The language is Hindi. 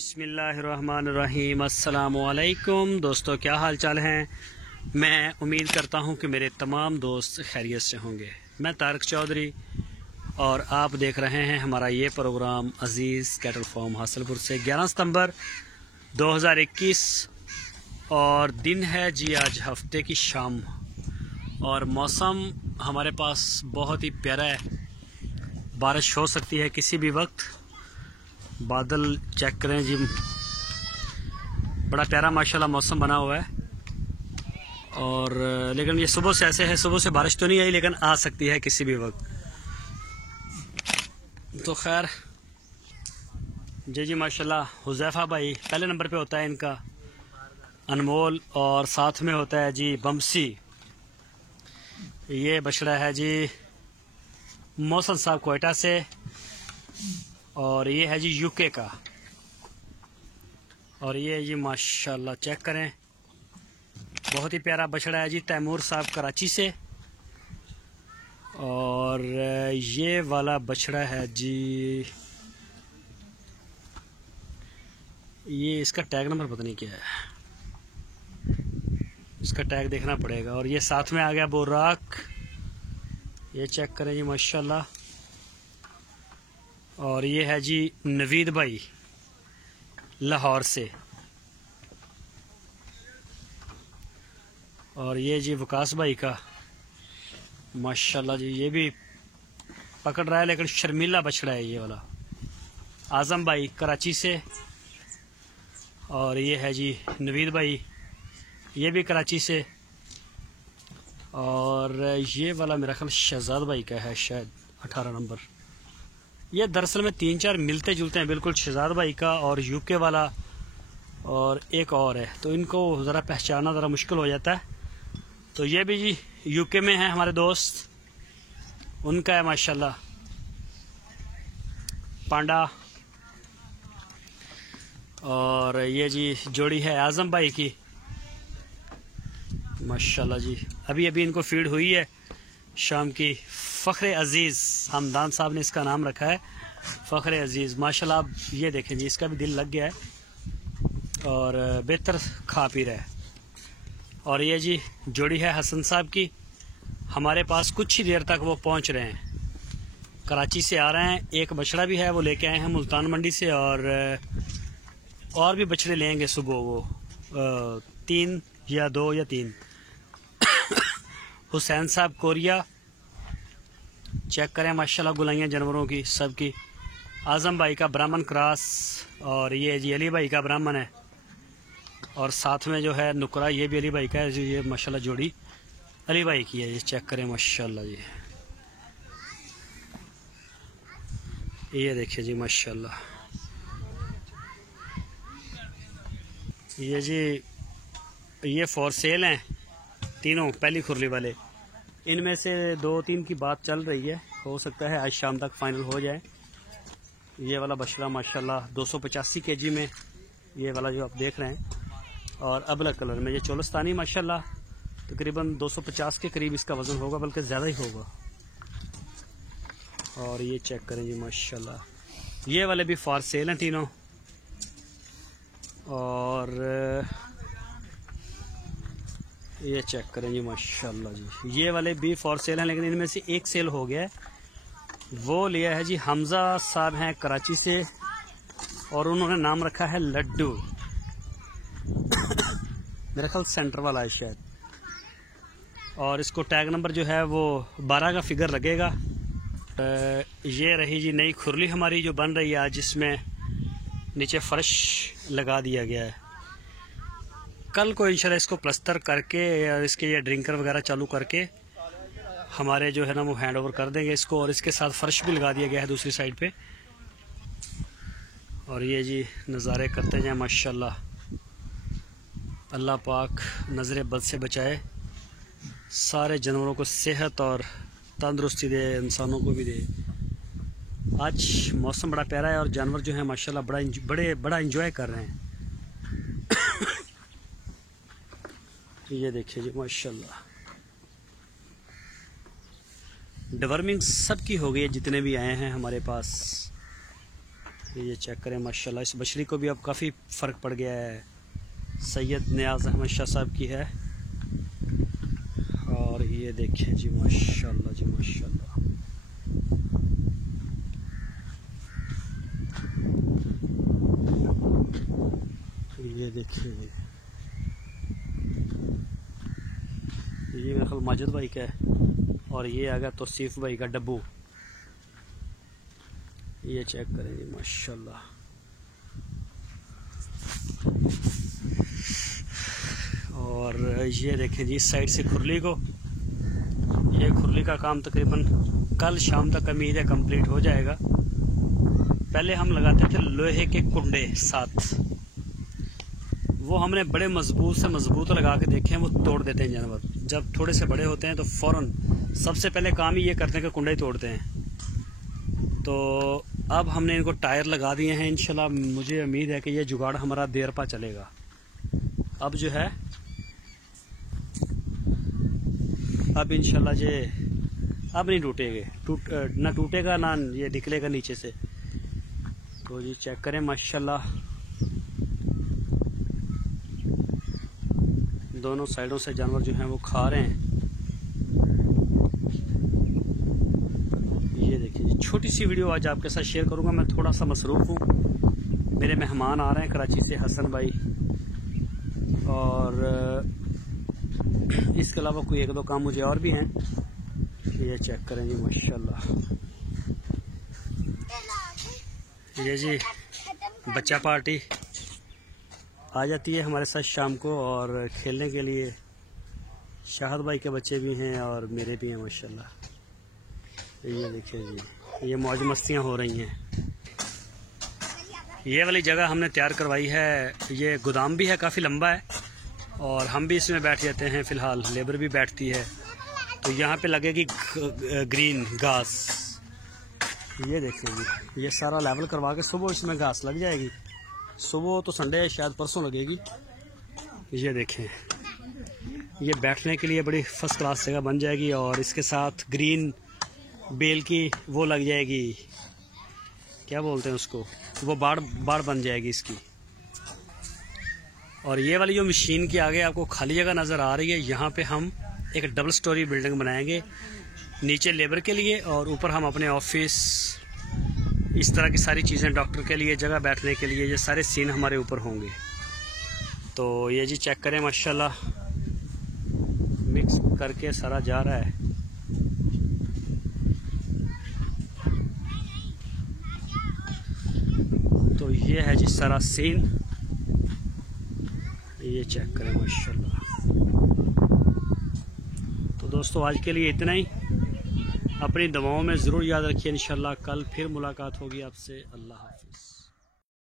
बिस्मिल्लाहिर्रहमानिर्रहीम। अस्सलामुअलैकुम दोस्तों, क्या हाल चाल हैं। मैं उम्मीद करता हूं कि मेरे तमाम दोस्त खैरियत से होंगे। मैं तारक चौधरी और आप देख रहे हैं हमारा ये प्रोग्राम अज़ीज़ कैटल फार्म हासिलपुर से। 11 सितंबर 2021 और दिन है जी आज हफ्ते की शाम और मौसम हमारे पास बहुत ही प्यारा है। बारिश हो सकती है किसी भी वक्त। बादल चेक करें जी, बड़ा प्यारा माशाल्लाह मौसम बना हुआ है। और लेकिन ये सुबह से ऐसे है, सुबह से बारिश तो नहीं आई लेकिन आ सकती है किसी भी वक्त। तो खैर जी माशाल्लाह हुज़ैफ़ा भाई पहले नंबर पे होता है इनका, अनमोल, और साथ में होता है जी बमसी। ये बछड़ा है जी मोहसन साहब कोयटा से और ये है जी यूके का। और ये जी माशाल्लाह चेक करें, बहुत ही प्यारा बछड़ा है जी तैमूर साहब कराची से। और ये वाला बछड़ा है जी, ये इसका टैग नंबर पता नहीं क्या है, इसका टैग देखना पड़ेगा। और ये साथ में आ गया बोराक, ये चेक करें जी माशाल्लाह। और ये है जी नवीद भाई लाहौर से। और ये जी वकास भाई का माशाल्लाह जी, ये भी पकड़ रहा है लेकिन शर्मीला बछड़ा है ये वाला। आजम भाई कराची से। और ये है जी नवीद भाई, ये भी कराची से। और ये वाला मेरा ख्याल शहजाद भाई का है शायद 18 नंबर। ये दरअसल में 3-4 मिलते जुलते हैं बिल्कुल, शहजाद भाई का और यूके वाला और एक और है, तो इनको ज़रा पहचानना ज़रा मुश्किल हो जाता है। तो ये भी जी यूके में है हमारे दोस्त, उनका है माशाल्लाह पांडा। और ये जी जोड़ी है आजम भाई की माशाल्लाह जी। अभी अभी इनको फीड हुई है शाम की। फ़ख्र अज़ीज़ हमदान साहब ने इसका नाम रखा है, फ़ख्र अज़ीज़ माशाल्लाह। आप ये देखें जी, इसका भी दिल लग गया है और बेहतर खा पी रहा है। और ये जी जोड़ी है हसन साहब की, हमारे पास कुछ ही देर तक वो पहुंच रहे हैं, कराची से आ रहे हैं। एक बछड़ा भी है वो लेके आए हैं मुल्तान मंडी से, और भी बछड़े लेंगे सुबह वो 3 या 2 या 3। हुसैन साहब कोरिया, चेक करें माशाल्लाह गुलाइयाँ जानवरों की सब की। आजम भाई का ब्राह्मण क्रॉस, और ये जी अली भाई का ब्राह्मण है। और साथ में जो है नुकरा, ये भी अली भाई का है। ये माशाल्लाह जोड़ी अली भाई की है। ये चेक करें माशाल्लाह जी, ये देखिए जी माशाल्लाह। ये जी ये फॉर सेल हैं तीनों, पहली खुरली वाले। इनमें से 2-3 की बात चल रही है, हो सकता है आज शाम तक फाइनल हो जाए। ये वाला बछड़ा माशाल्लाह 285 केजी में, ये वाला जो आप देख रहे हैं, और अबलग कलर में। ये चोलस्तानी माशाल्लाह तकरीबन 250 के करीब इसका वज़न होगा, बल्कि ज़्यादा ही होगा। और ये चेक करें जी माशाल्लाह, ये वाले भी फॉर सेल हैं तीनों। और ये चेक करें जी माशाल्लाह जी, ये वाले भी फॉर सेल हैं, लेकिन इनमें से एक सेल हो गया है। वो लिया है जी हमजा साहब हैं कराची से, और उन्होंने नाम रखा है लड्डू। मेरा ख्याल सेंटर वाला है शायद। और इसको टैग नंबर जो है वो 12 का फिगर लगेगा। ये रही जी नई खुरली हमारी जो बन रही है आज, जिसमें नीचे फर्श लगा दिया गया है। कल को इंशाल्लाह इसको प्लस्तर करके या इसके ये ड्रिंकर वगैरह चालू करके हमारे जो है ना वो हैंड ओवर कर देंगे इसको। और इसके साथ फर्श भी लगा दिया गया है दूसरी साइड पे। और ये जी नज़ारे करते जाए माशाल्लाह। अल्लाह पाक नज़र बद से बचाए, सारे जानवरों को सेहत और तंदुरुस्ती दे, इंसानों को भी दे। आज मौसम बड़ा प्यारा है और जानवर जो है माशाल्लाह बड़ा इंजॉय कर रहे हैं। ये देखिए जी माशाल्लाह, डिवर्मिंग सबकी हो गई है जितने भी आए हैं हमारे पास। ये चेक करें माशाल्लाह, इस बछड़ी को भी अब काफ़ी फ़र्क पड़ गया है। सैयद नियाज़ अहमद शाह साहब की है। और ये देखें जी माशाल्लाह जी माशाल्लाह। ये देखिए जी, ये मेरे ख्याल माजिद भाई का है और ये आ गया तौसीफ भाई का डब्बू। ये चेक करें जी माशाल्लाह। और ये देखें जी इस साइड से खुरली को, ये खुरली का काम तकरीबन कल शाम तक उम्मीद है कंप्लीट हो जाएगा। पहले हम लगाते थे लोहे के कुंडे साथ, वो हमने बड़े मजबूत से मजबूत लगा के देखे हैं, वो तोड़ देते हैं जानवर। जब थोड़े से बड़े होते हैं तो फ़ौरन सबसे पहले काम ही ये करते हैं कि कुंडे ही तोड़ते हैं। तो अब हमने इनको टायर लगा दिए हैं। इंशाल्लाह मुझे उम्मीद है कि ये जुगाड़ हमारा देर पा चलेगा। अब जो है अब इंशाल्लाह ये अब नहीं टूटेंगे, ना टूटेगा ना ये निकलेगा नीचे से। तो जी चेक करें माशाल्लाह, दोनों साइडों से जानवर जो हैं वो खा रहे हैं। ये देखिए छोटी सी वीडियो आज आपके साथ शेयर करूंगा। मैं थोड़ा सा मसरूफ़ हूँ, मेरे मेहमान आ रहे हैं कराची से, हसन भाई, और इसके अलावा कोई एक दो काम मुझे और भी हैं। ये चेक करें जी माशाल्लाह। ये जी बच्चा पार्टी आ जाती है हमारे साथ शाम को और खेलने के लिए। शाहद भाई के बच्चे भी हैं और मेरे भी हैं माशाल्लाह। ये देखिए जी, ये मौज मस्तियाँ हो रही हैं। ये वाली जगह हमने तैयार करवाई है, ये गोदाम भी है, काफ़ी लंबा है और हम भी इसमें बैठ जाते हैं। फ़िलहाल लेबर भी बैठती है। तो यहाँ पे लगेगी ग्रीन घास। ये देखिए जी, ये सारा लेवल करवा के सुबह इसमें घास लग जाएगी। सुबह तो संडे है, शायद परसों लगेगी। ये देखें, ये बैठने के लिए बड़ी फर्स्ट क्लास जगह बन जाएगी और इसके साथ ग्रीन बेल की वो लग जाएगी, क्या बोलते हैं उसको, वो बाड़ बन जाएगी इसकी। और ये वाली जो मशीन के आगे आपको खाली जगह नज़र आ रही है, यहाँ पे हम एक डबल स्टोरी बिल्डिंग बनाएंगे, नीचे लेबर के लिए और ऊपर हम अपने ऑफिस, इस तरह की सारी चीज़ें, डॉक्टर के लिए जगह बैठने के लिए, ये सारे सीन हमारे ऊपर होंगे। तो ये जी चेक करें माशाल्लाह, मिक्स करके सारा जा रहा है। तो ये है जी सारा सीन, ये चेक करें माशाल्लाह। तो दोस्तों आज के लिए इतना ही। अपनी दवाओं में ज़रूर याद रखिए। इंशाल्लाह कल फिर मुलाकात होगी आपसे। अल्लाह हाफ़िज़।